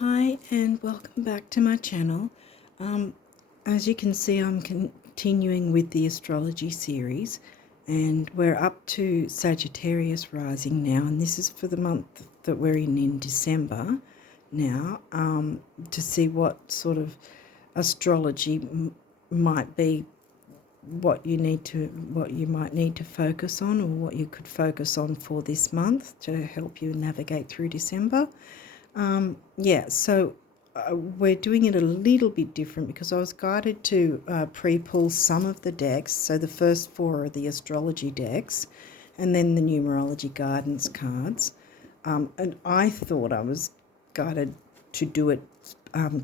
Hi and welcome back to my channel. As you can see, I'm continuing with the astrology series and we're up to Sagittarius rising now, and this is for the month that we're in December now, to see what sort of astrology might be what you might need to focus on, or what you could focus on for this month to help you navigate through December. So we're doing it a little bit different because I was guided to pre-pull some of the decks. So the first four are the astrology decks and then the numerology guidance cards. And I thought I was guided to do it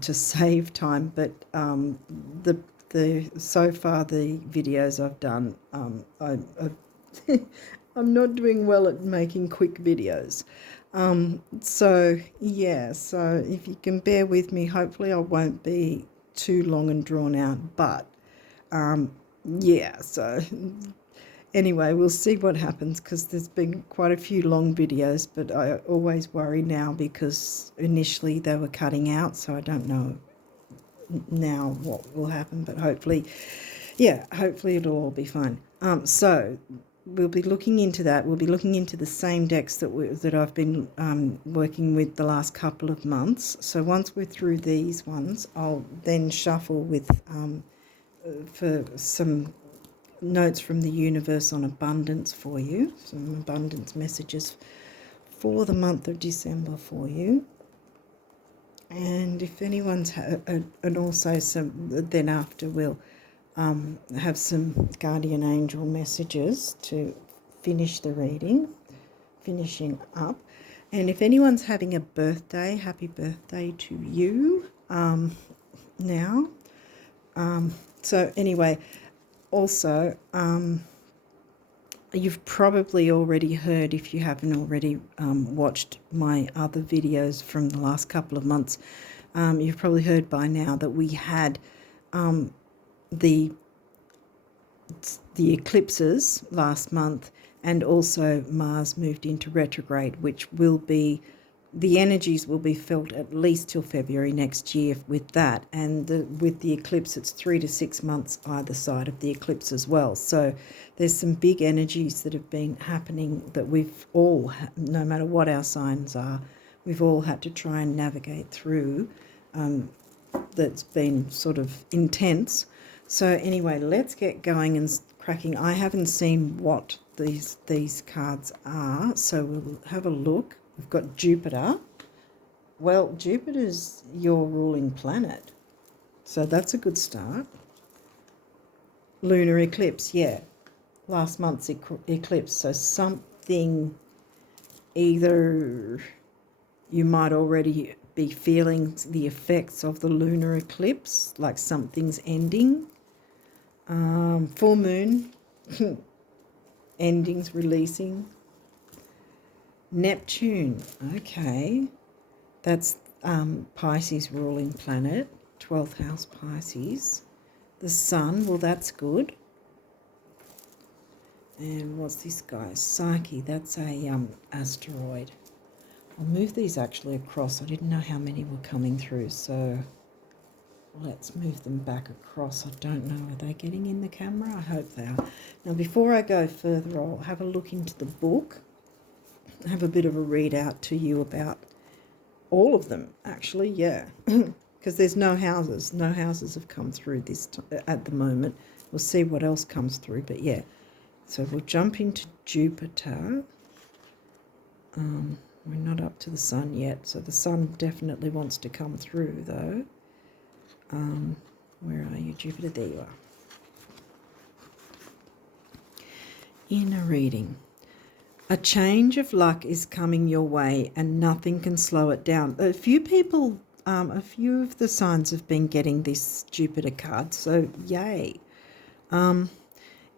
to save time, but so far the videos I've done, I'm not doing well at making quick videos. So if you can bear with me, hopefully I won't be too long and drawn out, but so anyway, we'll see what happens, because there's been quite a few long videos, but I always worry now because initially they were cutting out, so I don't know now what will happen, but hopefully it'll all be fine. So we'll be looking into that. We'll be looking into the same decks that I've been working with the last couple of months. So once we're through these ones, I'll then shuffle with for some notes from the universe on abundance for you, some abundance messages for the month of December for you. And if anyone's and also some, then after we'll have some guardian angel messages to finish the reading, finishing up. And if anyone's having a birthday, happy birthday to you now. So anyway, also you've probably already heard, if you haven't already watched my other videos from the last couple of months, you've probably heard by now that we had the eclipses last month, and also Mars moved into retrograde, which will be, the energies will be felt at least till February next year with that, and with the eclipse it's 3 to 6 months either side of the eclipse as well. So there's some big energies that have been happening that we've all, no matter what our signs are, we've all had to try and navigate through. That's been sort of intense. So anyway, let's get going and cracking. I haven't seen what these cards are, so we'll have a look. We've got Jupiter. Well, Jupiter's your ruling planet, so that's a good start. Lunar eclipse, last month's eclipse. So something, either you might already be feeling the effects of the lunar eclipse, like something's ending. Full moon, endings, releasing. Neptune, okay, that's Pisces ruling planet, 12th house Pisces. The sun, well, that's good. And what's this guy? Psyche, that's a asteroid. I'll move these actually across. I didn't know how many were coming through, so let's move them back across. I don't know, are they getting in the camera? I hope they are. Now, before I go further, I'll have a look into the book, have a bit of a readout to you about all of them, actually, because there's no houses. No houses have come through this at the moment. We'll see what else comes through, but so we'll jump into Jupiter. We're not up to the sun yet, so the sun definitely wants to come through, though. Where are you, Jupiter? There you are. Inner reading. A change of luck is coming your way and nothing can slow it down. A few people, a few of the signs have been getting this Jupiter card, so yay.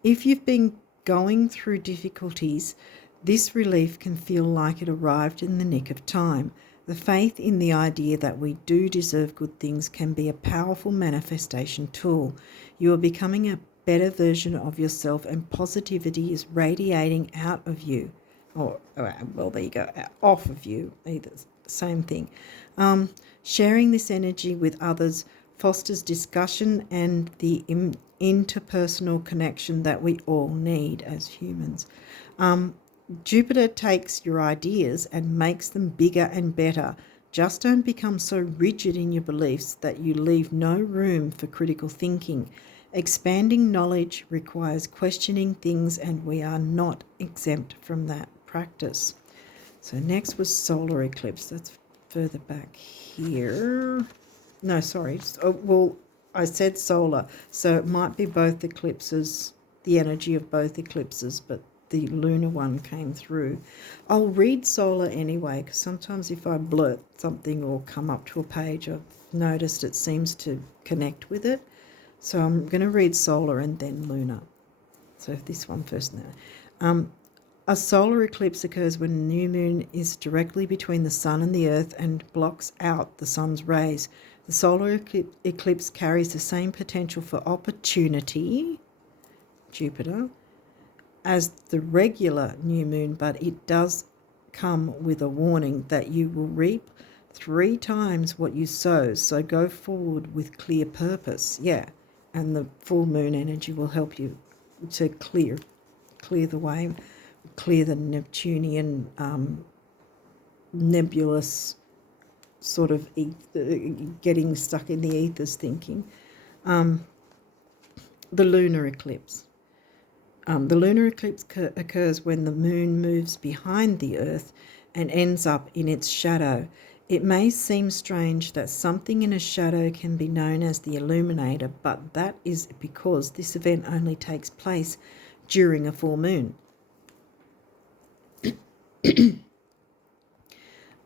If you've been going through difficulties, this relief can feel like it arrived in the nick of time. The faith in the idea that we do deserve good things can be a powerful manifestation tool. You are becoming a better version of yourself, and positivity is radiating out of you. Well, there you go, off of you, either, same thing. Sharing this energy with others fosters discussion and the interpersonal connection that we all need as humans. Jupiter takes your ideas and makes them bigger and better. Just don't become so rigid in your beliefs that you leave no room for critical thinking. Expanding knowledge requires questioning things, and we are not exempt from that practice. So next was solar eclipse. That's further back here. No, sorry. Well, I said solar, so it might be both eclipses, the energy of both eclipses, but the lunar one came through. I'll read solar anyway, because sometimes if I blurt something or come up to a page, I've noticed it seems to connect with it. So I'm going to read solar and then lunar. So this one first now. A solar eclipse occurs when a new moon is directly between the sun and the earth and blocks out the sun's rays. The solar eclipse carries the same potential for opportunity, Jupiter, as the regular new moon, but it does come with a warning that you will reap 3 times what you sow. So go forward with clear purpose. Yeah, and the full moon energy will help you to clear the way, clear the Neptunian nebulous sort of getting stuck in the ethers thinking. The lunar eclipse. The lunar eclipse occurs when the moon moves behind the earth and ends up in its shadow. It may seem strange that something in a shadow can be known as the illuminator, but that is because this event only takes place during a full moon.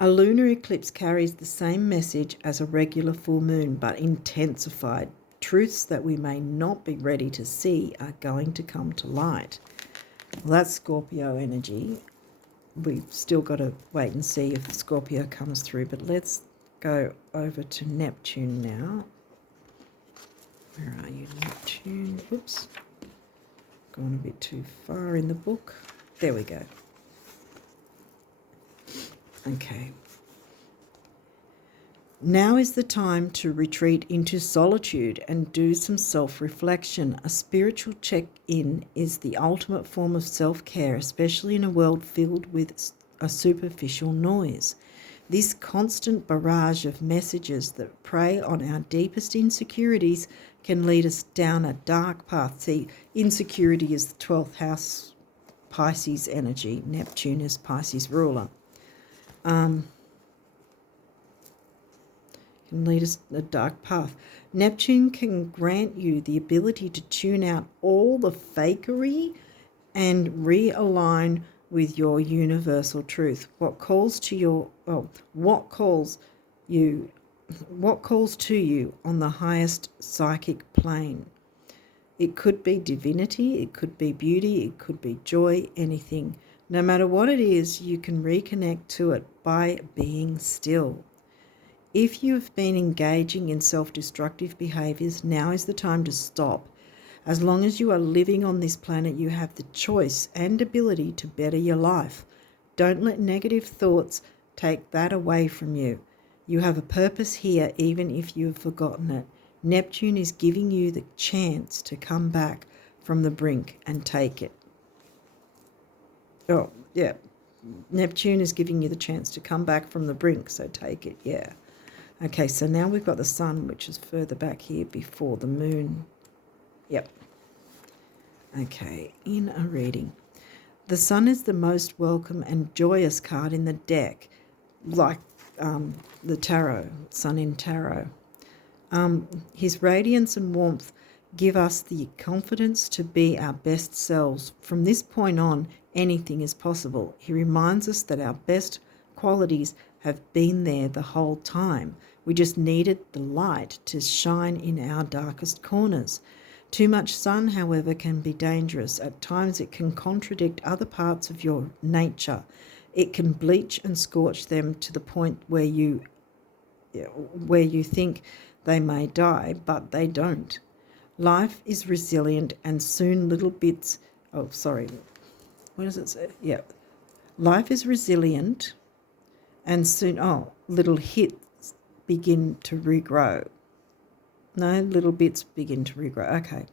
A lunar eclipse carries the same message as a regular full moon, but intensified. Truths that we may not be ready to see are going to come to light. Well, that's Scorpio energy. We've still got to wait and see if Scorpio comes through, but let's go over to Neptune now. Where are you, Neptune? Oops. Gone a bit too far in the book. There we go. Okay. Now is the time to retreat into solitude and do some self-reflection. A spiritual check-in is the ultimate form of self-care, especially in a world filled with a superficial noise. This constant barrage of messages that prey on our deepest insecurities can lead us down a dark path. See, insecurity is the 12th house Pisces energy. Neptune is Pisces ruler. Can lead us a dark path. Neptune can grant you the ability to tune out all the fakery and realign with your universal truth. What calls to you on the highest psychic plane? It could be divinity, it could be beauty, it could be joy, anything. No matter what it is, you can reconnect to it by being still. If you have been engaging in self-destructive behaviors, now is the time to stop. As long as you are living on this planet, you have the choice and ability to better your life. Don't let negative thoughts take that away from you. You have a purpose here, even if you have forgotten it. Neptune is giving you the chance to come back from the brink and take it. Oh, yeah. Neptune is giving you the chance to come back from the brink, so take it, yeah. Okay, so now we've got the sun, which is further back here before the moon. Yep. Okay, in a reading. The sun is the most welcome and joyous card in the deck, like the tarot, sun in tarot. His radiance and warmth give us the confidence to be our best selves. From this point on, anything is possible. He reminds us that our best qualities have been there the whole time. We just needed the light to shine in our darkest corners. Too much sun, however, can be dangerous. At times it can contradict other parts of your nature. It can bleach and scorch them to the point where you think they may die, but they don't. Life is resilient and soon little bits... what does it say? Yeah. Life is resilient and soon... little hits begin to regrow. No, little bits begin to regrow. Okay.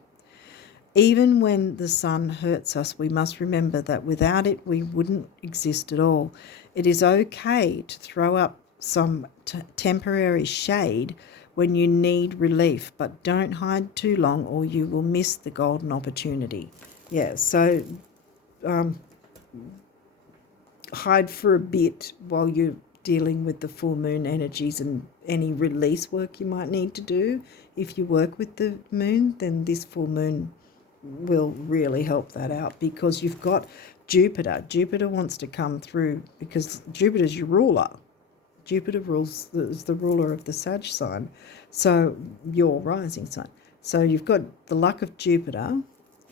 Even when the sun hurts us, we must remember that without it, we wouldn't exist at all. It is okay to throw up some temporary shade when you need relief, but don't hide too long or you will miss the golden opportunity. Yeah, so hide for a bit while you're dealing with the full moon energies and any release work you might need to do. If you work with the moon, then this full moon will really help that out, because you've got Jupiter. Jupiter wants to come through because Jupiter's your ruler. Jupiter is the ruler of the Sag sign, so your rising sign. So you've got the luck of Jupiter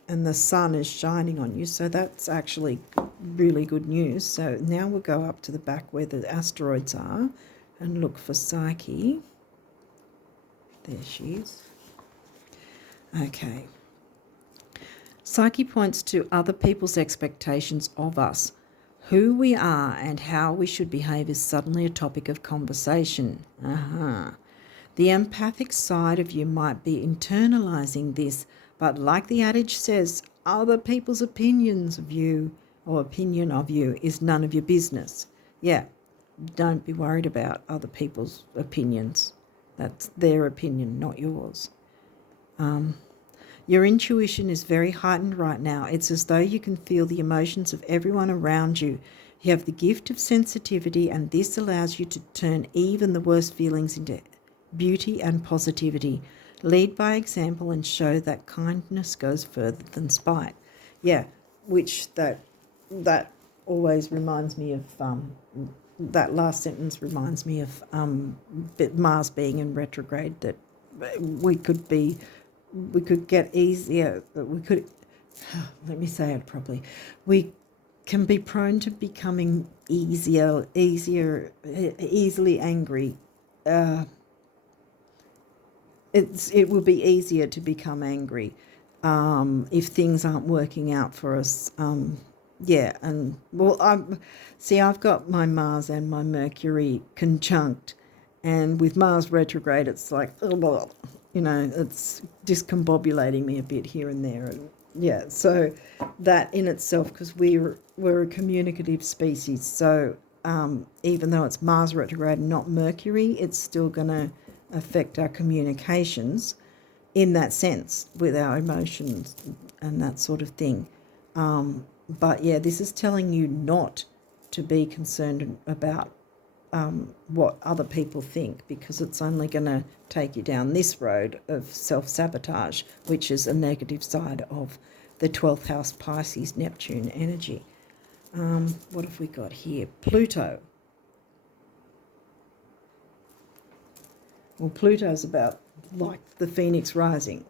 and the sun is shining on you, so that's actually really good news. So now we'll go up to the back where the asteroids are and look for Psyche. There she is. Okay. Psyche points to other people's expectations of us. Who we are and how we should behave is suddenly a topic of conversation. The empathic side of you might be internalizing this, but like the adage says, other people's opinions of you or opinion of you is none of your business. Yeah, don't be worried about other people's opinions. That's their opinion, not yours. Your intuition is very heightened right now. It's as though you can feel the emotions of everyone around you. You have the gift of sensitivity, and this allows you to turn even the worst feelings into beauty and positivity. Lead by example and show that kindness goes further than spite. Yeah, which that always reminds me of that last sentence reminds me of Mars being in retrograde, that we could get easier, let me say it properly, we can be prone to becoming easily angry. It will be easier to become angry if things aren't working out for us. And well, I've got my Mars and my Mercury conjunct, and with Mars retrograde, it's like, it's discombobulating me a bit here and there. And yeah, so that in itself, because we're a communicative species, so even though it's Mars retrograde and not Mercury, it's still going to affect our communications in that sense with our emotions and that sort of thing. But yeah, this is telling you not to be concerned about what other people think, because it's only going to take you down this road of self-sabotage, which is a negative side of the 12th house Pisces Neptune energy. What have we got here? Pluto. Well, Pluto's about like the phoenix rising.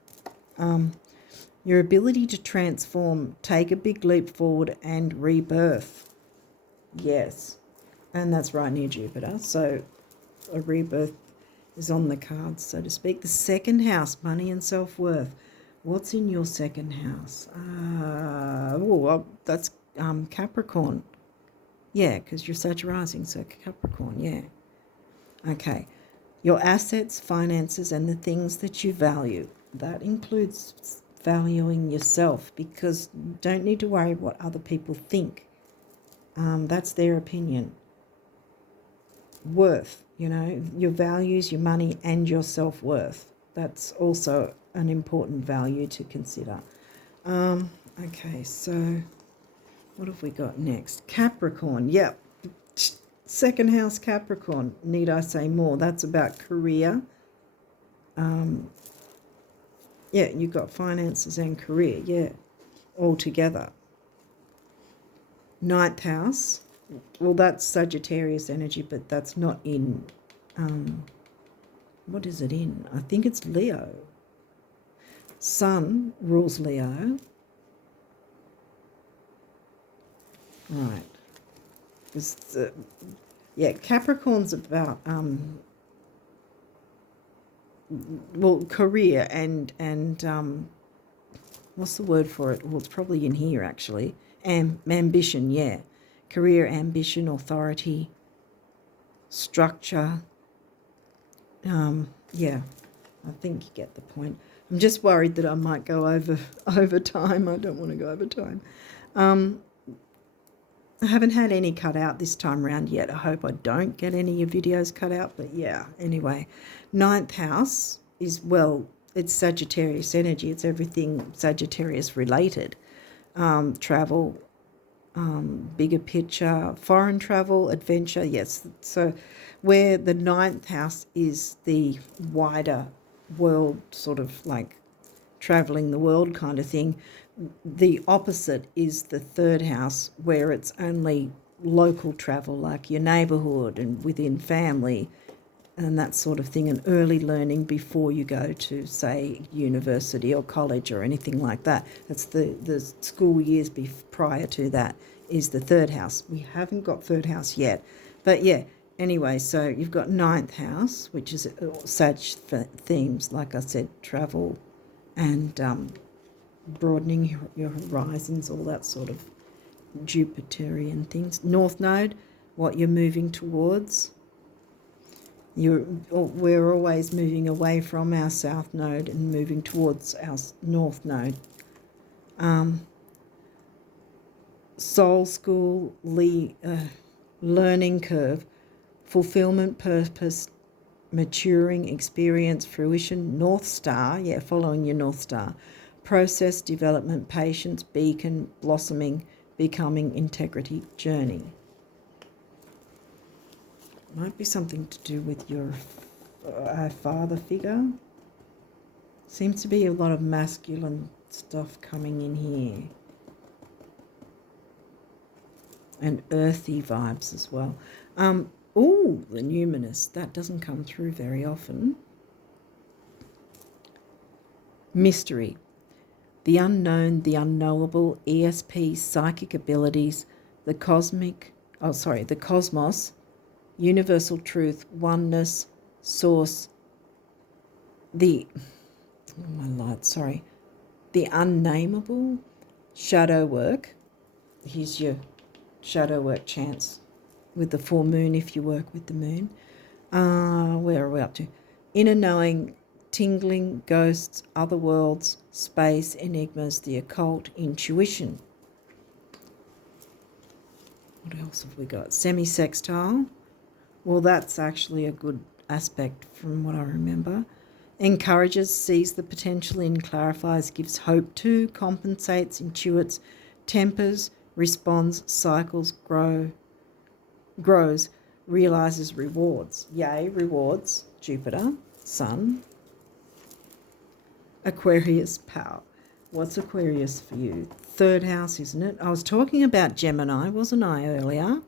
Your ability to transform, take a big leap forward and rebirth. Yes. And that's right near Jupiter. So a rebirth is on the cards, so to speak. The second house, money and self-worth. What's in your second house? That's Capricorn. Yeah, because you're Sag rising, so Capricorn, yeah. Okay. Your assets, finances, and the things that you value. That includes valuing yourself, because you don't need to worry what other people think. That's their opinion. Worth, your values, your money, and your self-worth. That's also an important value to consider. Okay, so what have we got next? Capricorn, yep. Second house Capricorn, need I say more? That's about career. Yeah, you've got finances and career, yeah, all together. Ninth house, well, that's Sagittarius energy, but that's not in, what is it in? I think it's Leo. Sun rules Leo. Right. Capricorn's about, career and what's the word for it? Well, it's probably in here, actually. Ambition, yeah. Career, ambition, authority, structure, Yeah, I think you get the point. I'm just worried that I might go over time. I don't want to go over time. I haven't had any cut out this time around yet. I hope I don't get any of your videos cut out, but yeah, anyway. Ninth house is, well, it's Sagittarius energy. It's everything Sagittarius related. Travel, bigger picture, foreign travel, adventure, yes. So where the ninth house is the wider world, sort of like traveling the world kind of thing, the opposite is the third house, where it's only local travel, like your neighbourhood and within family and that sort of thing, and early learning before you go to, say, university or college or anything like that. That's the school years prior to that is the third house. We haven't got third house yet. But yeah, anyway, so you've got ninth house, which is Sag themes, like I said, travel and broadening your horizons, all that sort of Jupiterian things. North node, what you're moving towards. We're always moving away from our south node and moving towards our north node. Soul school, learning curve, fulfillment, purpose, maturing, experience, fruition, north star, yeah, following your north star, process, development, patience, beacon, blossoming, becoming, integrity, journey. Might be something to do with your father figure. Seems to be a lot of masculine stuff coming in here. And earthy vibes as well. Oh, the numinous. That doesn't come through very often. Mystery. The unknown, the unknowable, ESP, psychic abilities, the cosmos, universal truth, oneness, source, the unnameable, shadow work. Here's your shadow work chance with the full moon if you work with the moon. Where are we up to? Inner knowing, tingling, ghosts, other worlds, space, enigmas, the occult, intuition. What else have we got? Semi-sextile. Well, that's actually a good aspect from what I remember. Encourages, sees the potential in, clarifies, gives hope to, compensates, intuits, tempers, responds, cycles, grows, realizes, rewards. Yay, rewards. Jupiter, Sun. Aquarius, power. What's Aquarius for you? Third house, isn't it? I was talking about Gemini, wasn't I, earlier?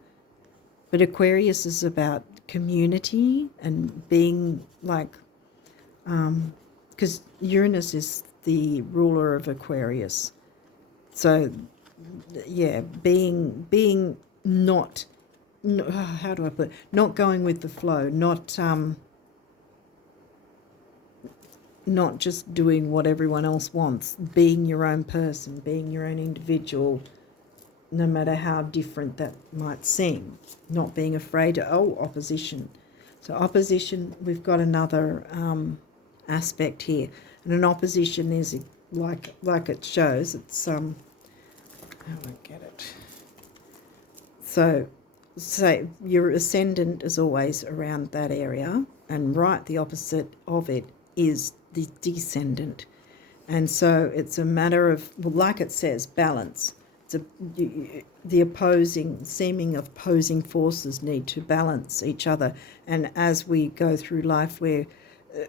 But Aquarius is about community and being like, because Uranus is the ruler of Aquarius. So, yeah, being not, how do I put it? Not going with the flow, not just doing what everyone else wants, being your own person, being your own individual, no matter how different that might seem, not being afraid of opposition. So opposition, we've got another aspect here, and an opposition is like it shows, it's how do I get it? So say your ascendant is always around that area, and right the opposite of it is the descendant. And so it's a matter of, well, like it says, balance. The seeming opposing forces need to balance each other. And as we go through life, we're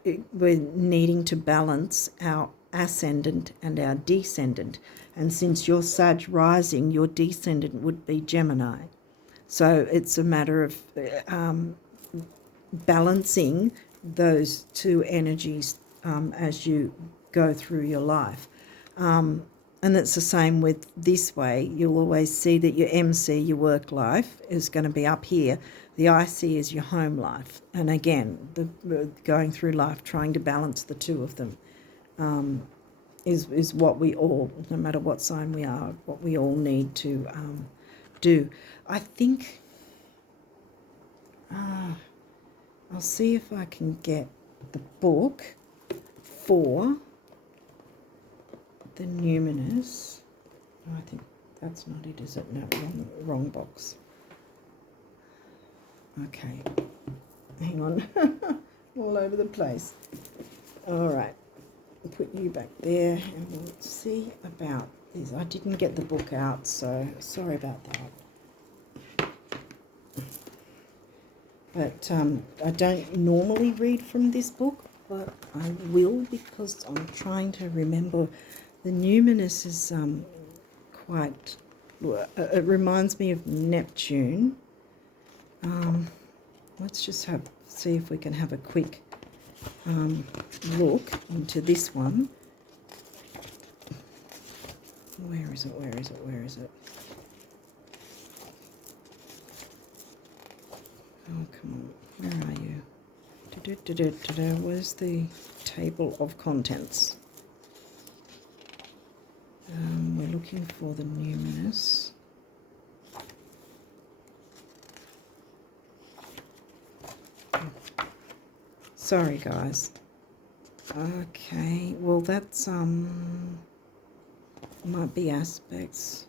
needing to balance our ascendant and our descendant. And since you're Sag rising, your descendant would be Gemini. So it's a matter of balancing those two energies as you go through your life. And it's the same with this way. You'll always see that your MC, your work life, is going to be up here. The IC is your home life. And again, going through life, trying to balance the two of them is what we all, no matter what sign we are, what we all need to do. I think, I'll see if I can get the book for the numinous. Oh, I think that's not it, is it? No, wrong box. Okay, hang on. All over the place. All right, put you back there and we'll see about this. I didn't get the book out, so sorry about that. But I don't normally read from this book, but I will because I'm trying to remember. The numinous is quite, it reminds me of Neptune. Let's just see if we can have a quick look into this one. Where is it? Where is it? Where is it? Oh, come on. Where are you? Where's the table of contents? We're looking for the numinous. Sorry, guys. Okay, well that's might be aspects.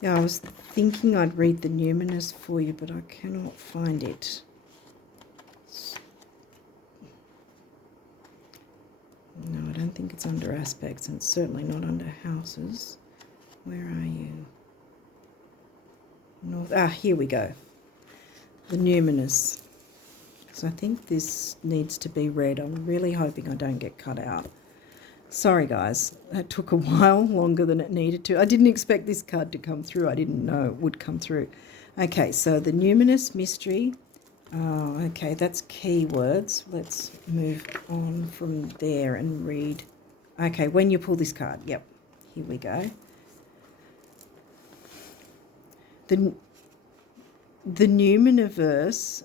Yeah, I was thinking I'd read the numinous for you, but I cannot find it. No, I don't think it's under aspects, and it's certainly not under houses. Where are you? North. Ah, here we go. The numinous. So I think this needs to be read. I'm really hoping I don't get cut out. Sorry, guys. That took a while, longer than it needed to. I didn't expect this card to come through. I didn't know it would come through. Okay, so the numinous mystery. Oh, okay, that's keywords. Let's move on from there and read. Okay, when you pull this card. Yep, here we go. The Numiverse,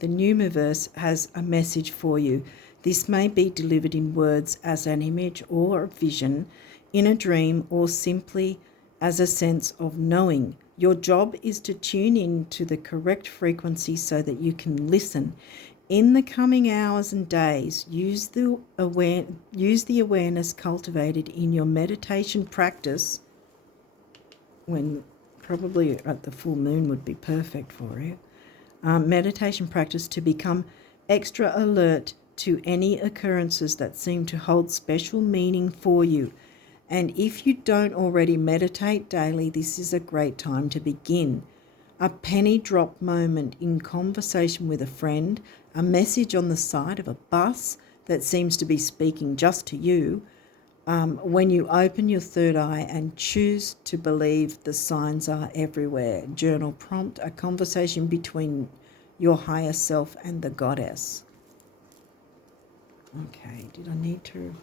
the Numiverse has a message for you. This may be delivered in words as an image or a vision, in a dream, or simply as a sense of knowing. Your job is to tune in to the correct frequency so that you can listen. In the coming hours and days, use the awareness cultivated in your meditation practice, when probably at the full moon would be perfect for you. Meditation practice to become extra alert to any occurrences that seem to hold special meaning for you. And if you don't already meditate daily, this is a great time to begin. A penny drop moment in conversation with a friend, a message on the side of a bus that seems to be speaking just to you, when you open your third eye and choose to believe the signs are everywhere. Journal prompt, a conversation between your higher self and the goddess. Okay, did I need to?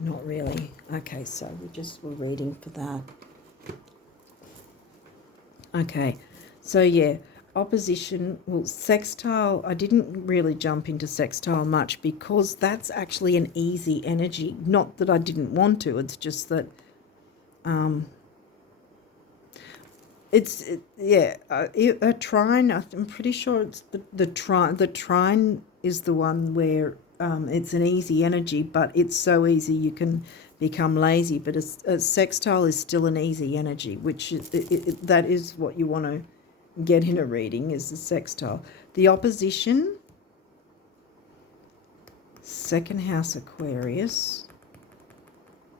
Not really. Okay, so we're reading for that. Okay, so yeah, opposition, well, sextile, I didn't really jump into sextile much because that's actually an easy energy. Not that I didn't want to, it's just that a trine, I'm pretty sure it's the trine. The trine is the one where it's an easy energy, but it's so easy you can become lazy. But a sextile is still an easy energy, which that is what you want to get in a reading, is the sextile. The opposition, second house Aquarius,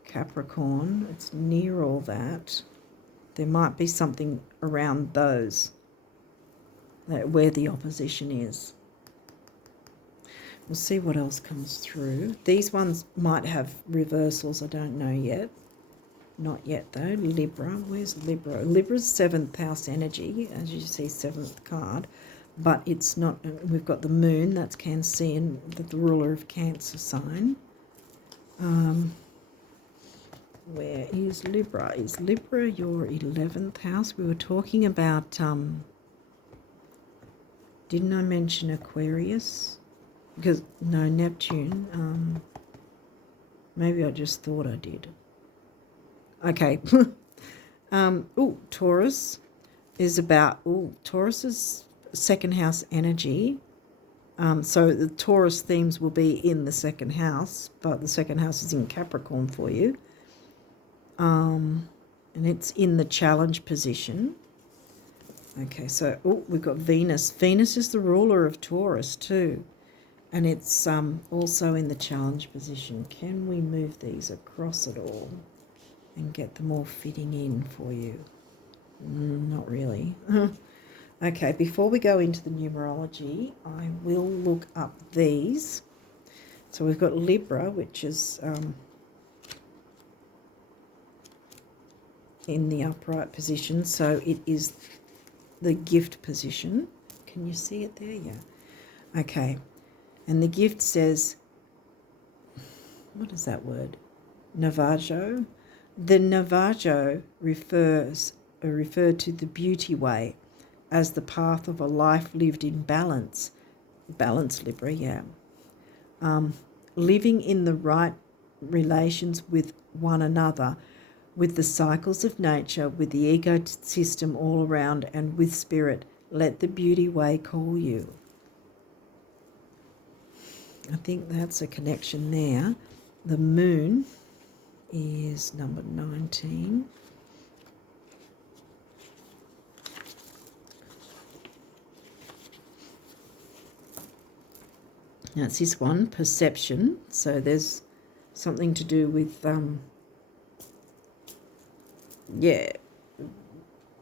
Capricorn, it's near all that. There might be something around those, where the opposition is. We'll see what else comes through. These ones might have reversals, I don't know yet. Not yet though. Libra, where's Libra? Libra's 7th house energy, as you see, 7th card. But it's not, we've got the moon, that's Cancerian, the ruler of Cancer sign. Where is Libra? Is Libra your 11th house? We were talking about, didn't I mention Aquarius? Because, no, Neptune. Maybe I just thought I did. Okay. Taurus is about, Taurus's second house energy. So the Taurus themes will be in the second house, but the second house is in Capricorn for you. And it's in the challenge position. Okay, so we've got Venus. Venus is the ruler of Taurus too. And it's also in the challenge position. Can we move these across at all and get them all fitting in for you? Not really. Okay, before we go into the numerology, I will look up these. So we've got Libra, which is in the upright position. So it is the gift position. Can you see it there? Yeah. Okay. And the gift says, what is that word? Navajo. The Navajo referred to the beauty way as the path of a life lived in balance. Balance, Libra, yeah. Living in the right relations with one another, with the cycles of nature, with the ecosystem all around, and with spirit. Let the beauty way call you. I think that's a connection there. The moon is number 19. Now it's this one, perception. So there's something to do with,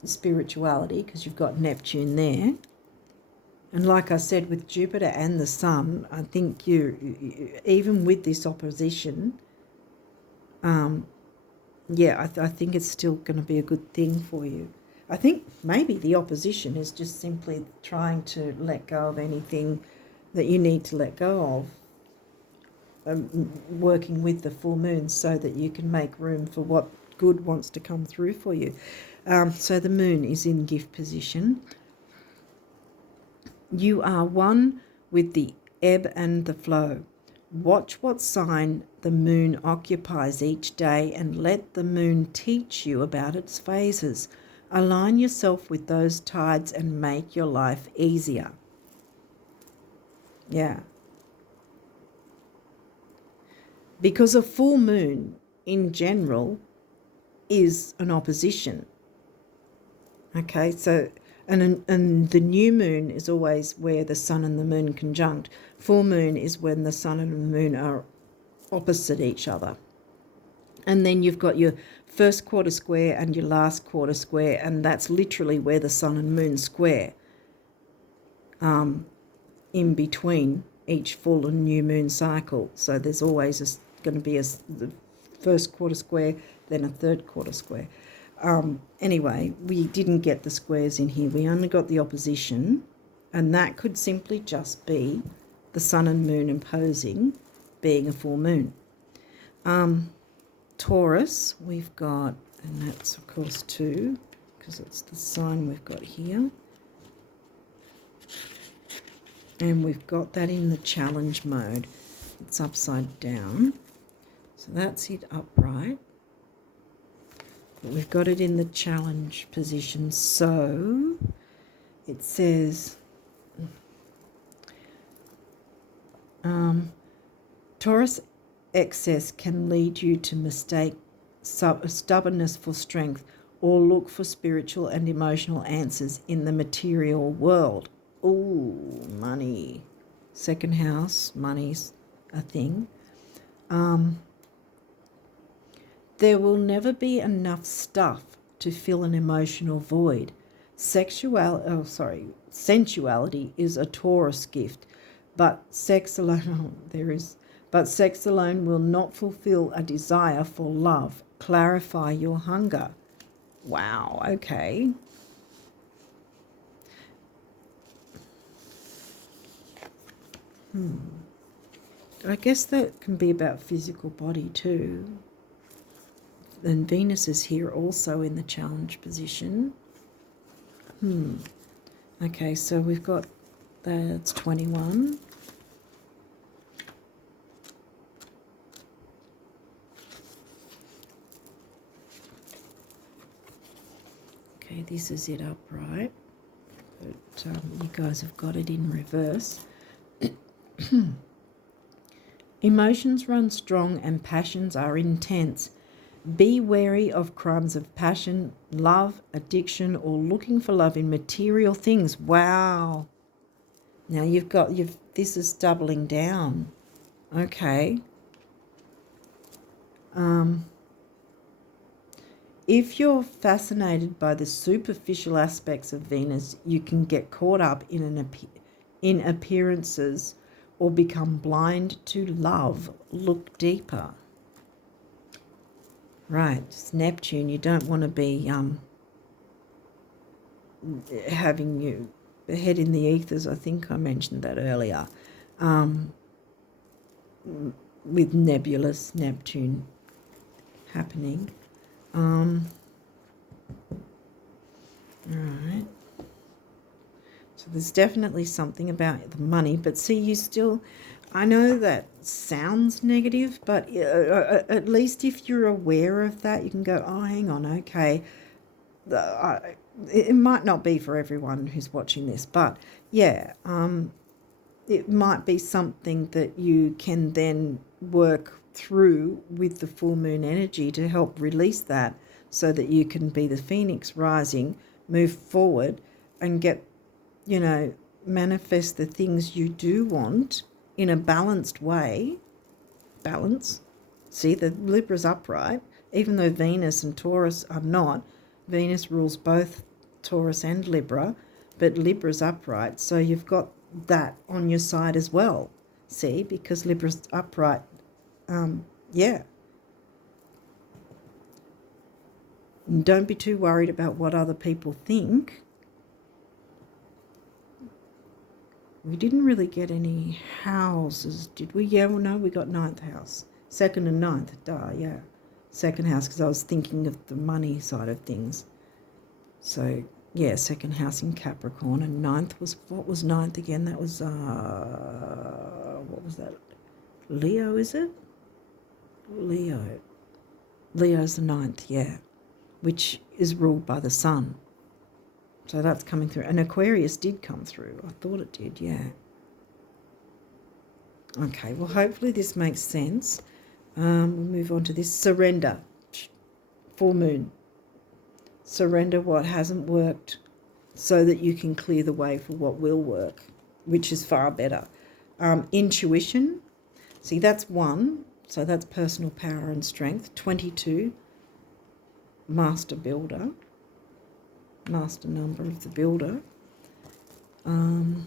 spirituality, because you've got Neptune there. And like I said, with Jupiter and the Sun, I think you even with this opposition, I think it's still going to be a good thing for you. I think maybe the opposition is just simply trying to let go of anything that you need to let go of, working with the full moon so that you can make room for what good wants to come through for you. So the moon is in gift position. You are one with the ebb and the flow. Watch what sign the moon occupies each day and let the moon teach you about its phases. Align yourself with those tides and make your life easier. Yeah. Because a full moon in general is an opposition. Okay, so and the new moon is always where the sun and the moon conjunct. Full moon is when the sun and the moon are opposite each other. And then you've got your first quarter square and your last quarter square, and that's literally where the sun and moon square, in between each full and new moon cycle. So there's always going to be the first quarter square, then a third quarter square. Anyway, we didn't get the squares in here. We only got the opposition, and that could simply just be the sun and moon opposing, being a full moon. Taurus, we've got, and that's of course 2, because it's the sign we've got here. And we've got that in the challenge mode. It's upside down. So that's it upright. But we've got it in the challenge position. So it says, Taurus excess can lead you to mistake stubbornness for strength or look for spiritual and emotional answers in the material world. Ooh, money. Second house, money's a thing. There will never be enough stuff to fill an emotional void. Sensuality is a Taurus gift, but sex alone will not fulfill a desire for love. Clarify your hunger. Wow, okay. I guess that can be about physical body too. And Venus is here also in the challenge position. Okay, so we've got that's 21. Okay, this is it upright, but you guys have got it in reverse. Emotions run strong and passions are intense. Be wary of crimes of passion, love, addiction, or looking for love in material things. Wow. Now this is doubling down. Okay. If you're fascinated by the superficial aspects of Venus, you can get caught up in appearances or become blind to love. Look deeper. Right, it's Neptune. You don't want to be having your head in the ethers. I think I mentioned that earlier. With nebulous Neptune happening. Right. So there's definitely something about the money, but see, you still, I know that sounds negative, but at least if you're aware of that, you can go, oh, hang on, okay. It might not be for everyone who's watching this, but yeah, it might be something that you can then work through with the full moon energy to help release that, so that you can be the phoenix rising, move forward and get, manifest the things you do want in a balanced way. Balance. See, the Libra's upright, even though Venus and Taurus are not. Venus rules both Taurus and Libra, but Libra's upright, so you've got that on your side as well. See, because Libra's upright, yeah. And don't be too worried about what other people think. We didn't really get any houses, did we? Yeah, well, no, we got 9th house. 2nd and 9th, yeah. 2nd house, because I was thinking of the money side of things. So, yeah, 2nd house in Capricorn, and 9th was, what was 9th again? That was, what was that? Leo, is it? Leo. Leo's the 9th, yeah, which is ruled by the sun. So that's coming through. And Aquarius did come through. I thought it did, yeah. Okay, well, hopefully this makes sense. We'll move on to this. Surrender. Full moon. Surrender what hasn't worked so that you can clear the way for what will work, which is far better. Intuition. See, that's 1. So that's personal power and strength. 22. Master builder. Master number of the builder. And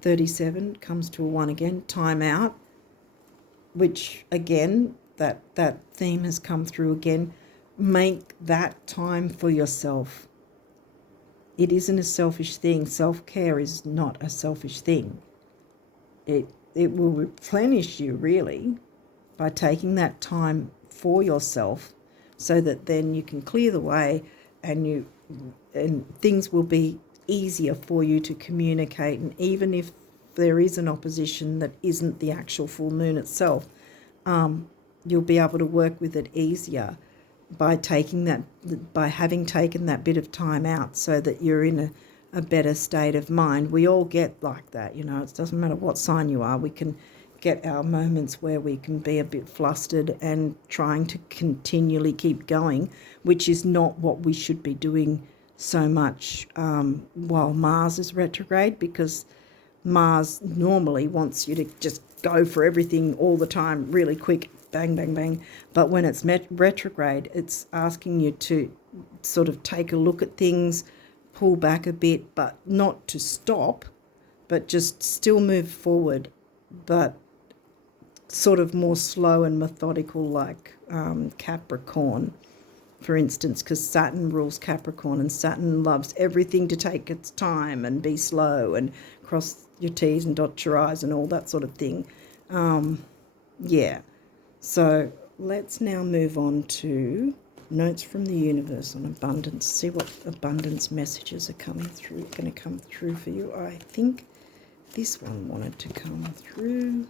37 comes to a 1 again, time out, which again, that theme has come through again. Make that time for yourself. It isn't a selfish thing. Self-care is not a selfish thing. It will replenish you, really, by taking that time for yourself, so that then you can clear the way and things will be easier for you to communicate. And even if there is an opposition that isn't the actual full moon itself, you'll be able to work with it easier by having taken that bit of time out, so that you're in a better state of mind. We all get like that, it doesn't matter what sign you are. We can get our moments where we can be a bit flustered and trying to continually keep going, which is not what we should be doing so much while Mars is retrograde, because Mars normally wants you to just go for everything all the time, really quick, bang, bang, bang. But when it's retrograde, it's asking you to sort of take a look at things, pull back a bit, but not to stop, but just still move forward, but sort of more slow and methodical, like Capricorn, for instance, because Saturn rules Capricorn, and Saturn loves everything to take its time and be slow and cross your T's and dot your I's and all that sort of thing. Yeah. So let's now move on to notes from the universe on abundance. See what abundance messages are going to come through for you. I think this one wanted to come through.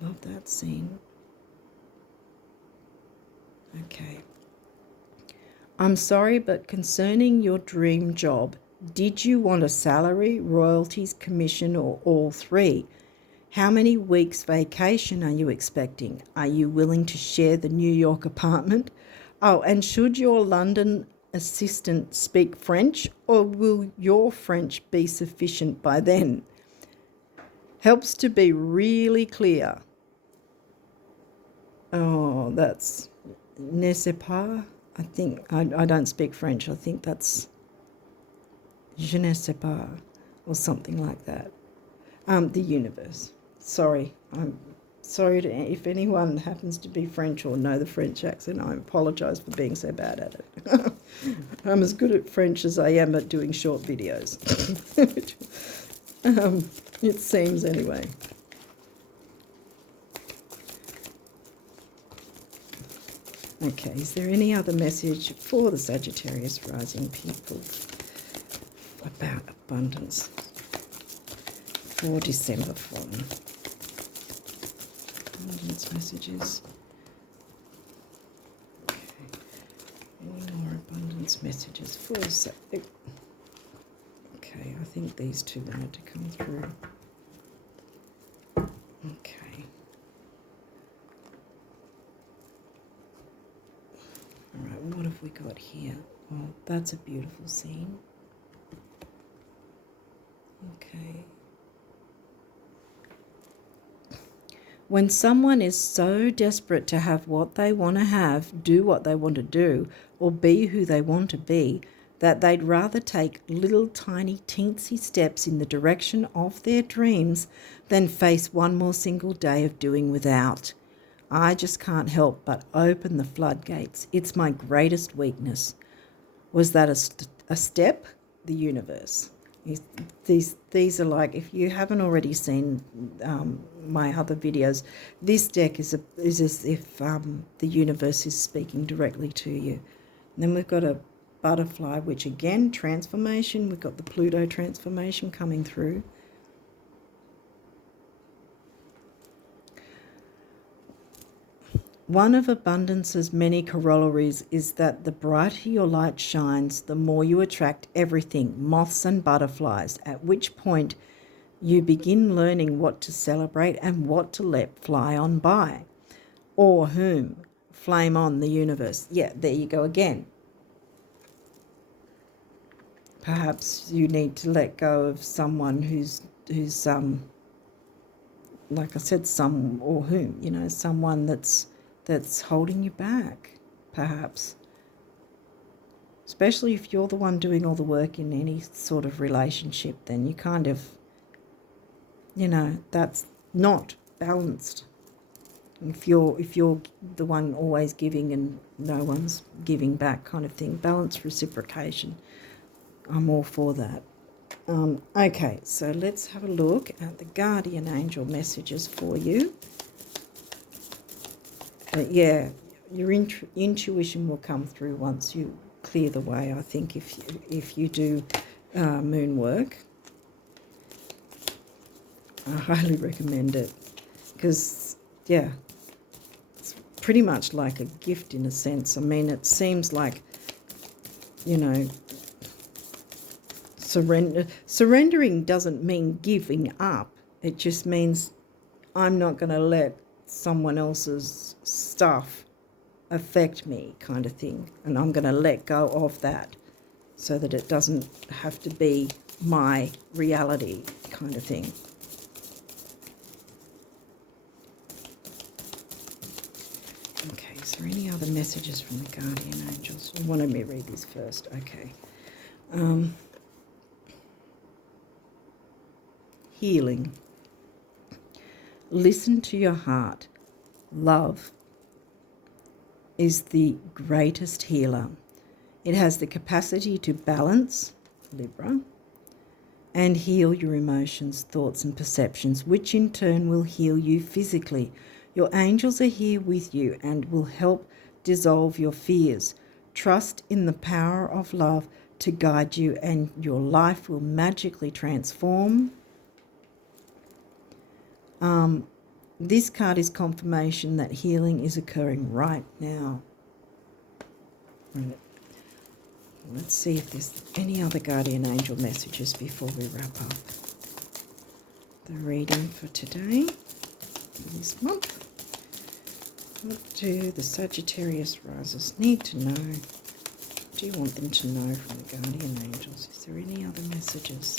Love that scene. Okay. I'm sorry, but concerning your dream job, did you want a salary, royalties, commission, or all three? How many weeks vacation are you expecting? Are you willing to share the New York apartment? Oh, and should your London assistant speak French, or will your French be sufficient by then? Helps to be really clear. Oh, that's ne sais pas. I think I don't speak French. I think that's je ne sais pas or something like that. The universe. Sorry, I'm sorry if anyone happens to be French or know the French accent. I apologise for being so bad at it. I'm as good at French as I am at doing short videos. It seems anyway. Okay, is there any other message for the Sagittarius rising people about abundance for December for them? Abundance messages. Okay, any more abundance messages for the Okay, I think these two wanted to come through. Okay. All right, what have we got here? Oh, that's a beautiful scene. Okay. When someone is so desperate to have what they want to have, do what they want to do, or be who they want to be, that they'd rather take little tiny teensy steps in the direction of their dreams than face one more single day of doing without. I just can't help but open the floodgates. It's my greatest weakness. Was that a step? The universe. These are like, if you haven't already seen my other videos, this deck is as if the universe is speaking directly to you. And then we've got a butterfly, which again, transformation. We've got the Pluto transformation coming through. One of abundance's many corollaries is that the brighter your light shines, the more you attract everything, moths and butterflies, at which point you begin learning what to celebrate and what to let fly on by. Or whom? Flame on the universe. Yeah, there you go again. Perhaps you need to let go of someone who's like I said, some or whom, someone that's holding you back, perhaps. Especially if you're the one doing all the work in any sort of relationship, then you kind of, that's not balanced. If you're the one always giving and no one's giving back kind of thing, balanced reciprocation, I'm all for that. Okay, so let's have a look at the guardian angel messages for you. Yeah, your intuition will come through once you clear the way, I think, if you do moon work. I highly recommend it because, yeah, it's pretty much like a gift in a sense. I mean, it seems like, surrendering doesn't mean giving up. It just means I'm not going to let someone else's stuff affect me, kind of thing, and I'm going to let go of that so that it doesn't have to be my reality, kind of thing. Okay, is there any other messages from the guardian angels? You wanted me to read this first. Okay. Healing. Listen to your heart. Love is the greatest healer. It has the capacity to balance, Libra, and heal your emotions, thoughts, and perceptions, which in turn will heal you physically. Your angels are here with you and will help dissolve your fears. Trust in the power of love to guide you, and your life will magically transform. This card is confirmation that healing is occurring right now. Let's see if there's any other guardian angel messages before we wrap up the reading for today, for this month. What do the Sagittarius risers need to know? What do you want them to know from the guardian angels? Is there any other messages?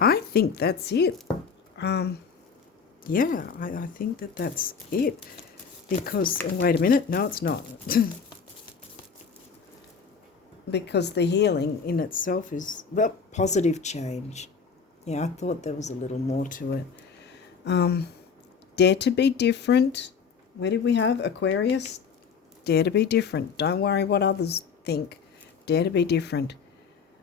I think that's it. Yeah, I think that's it. Because, wait a minute, no, it's not. Because the healing in itself is, well, positive change. Yeah, I thought there was a little more to it. Dare to be different. Where did we have Aquarius? Dare to be different. Don't worry what others think. Dare to be different.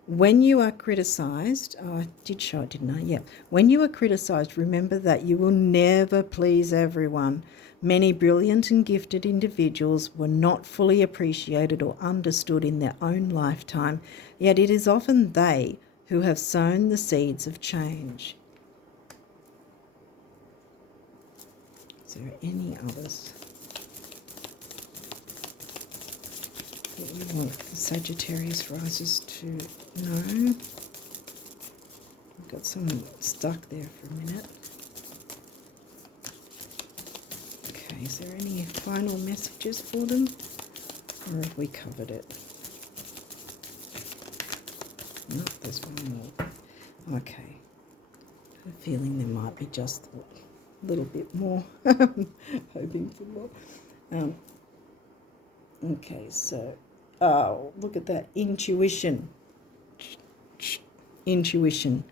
When you are criticised, oh, I did show it, didn't I? Yeah. When you are criticised, remember that you will never please everyone. Many brilliant and gifted individuals were not fully appreciated or understood in their own lifetime, yet it is often they who have sown the seeds of change. Is there any others that you want the Sagittarius risers to know? I've got someone stuck there for a minute. Okay, is there any final messages for them? Or have we covered it? No, there's one more. Okay. I have a feeling there might be just a little bit more. Hoping for more. Okay, so, oh, look at that. Intuition. Intuition.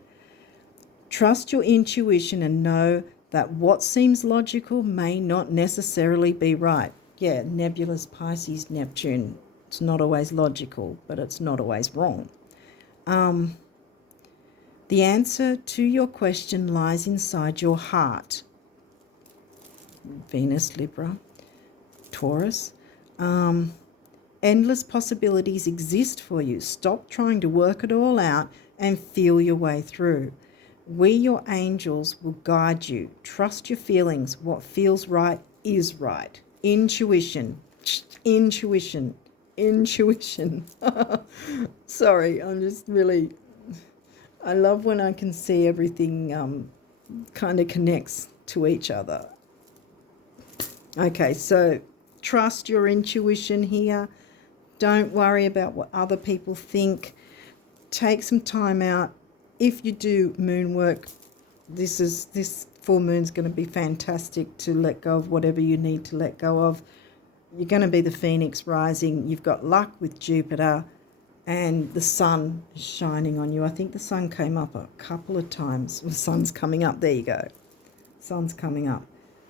Trust your intuition and know that what seems logical may not necessarily be right. Yeah, nebulous Pisces, Neptune. It's not always logical, but it's not always wrong. The answer to your question lies inside your heart. Venus, Libra, Taurus. Endless possibilities exist for you. Stop trying to work it all out and feel your way through. We, your angels, will guide you. Trust your feelings. What feels right is right. Intuition. Intuition. Intuition. Sorry, I'm just really... I love when I can see everything kind of connects to each other. Okay, so trust your intuition here. Don't worry about what other people think. Take some time out. If you do moon work, this full moon's going to be fantastic to let go of whatever you need to let go of. You're going to be the Phoenix rising. You've got luck with Jupiter, and the sun is shining on you. I think the sun came up a couple of times. The sun's coming up. There you go. Sun's coming up.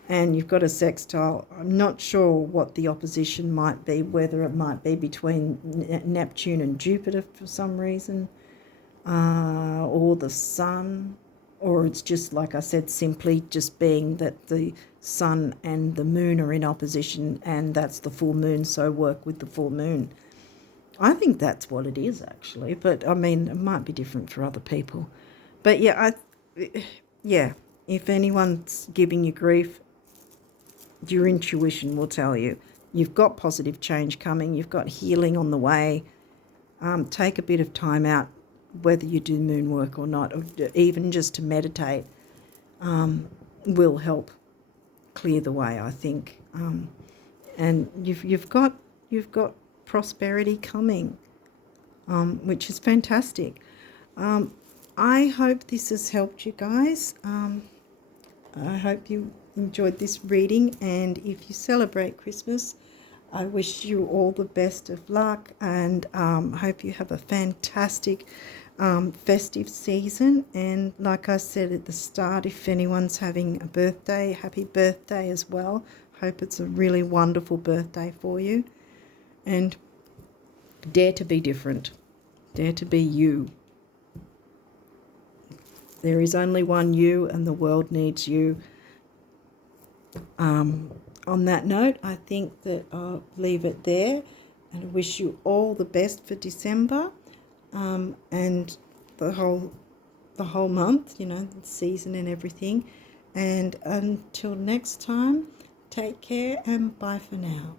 And you've got a sextile. I'm not sure what the opposition might be, whether it might be between Neptune and Jupiter for some reason, or the sun, or it's just, like I said, simply just being that the sun and the moon are in opposition, and that's the full moon, so work with the full moon. I think that's what it is, actually, but I mean, it might be different for other people. But yeah, if anyone's giving you grief, your intuition will tell you. You've got positive change coming. You've got healing on the way. Take a bit of time out, whether you do moon work or not, or even just to meditate, will help clear the way, I think. And you've got prosperity coming, which is fantastic. I hope this has helped you guys. I hope you enjoyed this reading, and if you celebrate Christmas, I wish you all the best of luck, and hope you have a fantastic festive season. And like I said at the start, if anyone's having a birthday, happy birthday as well. Hope it's a really wonderful birthday for you, and dare to be different. Dare to be you. There is only one you, and the world needs you. On that note, I think that I'll leave it there, and I wish you all the best for December, and the whole the whole month, the season and everything. And until next time, take care and bye for now.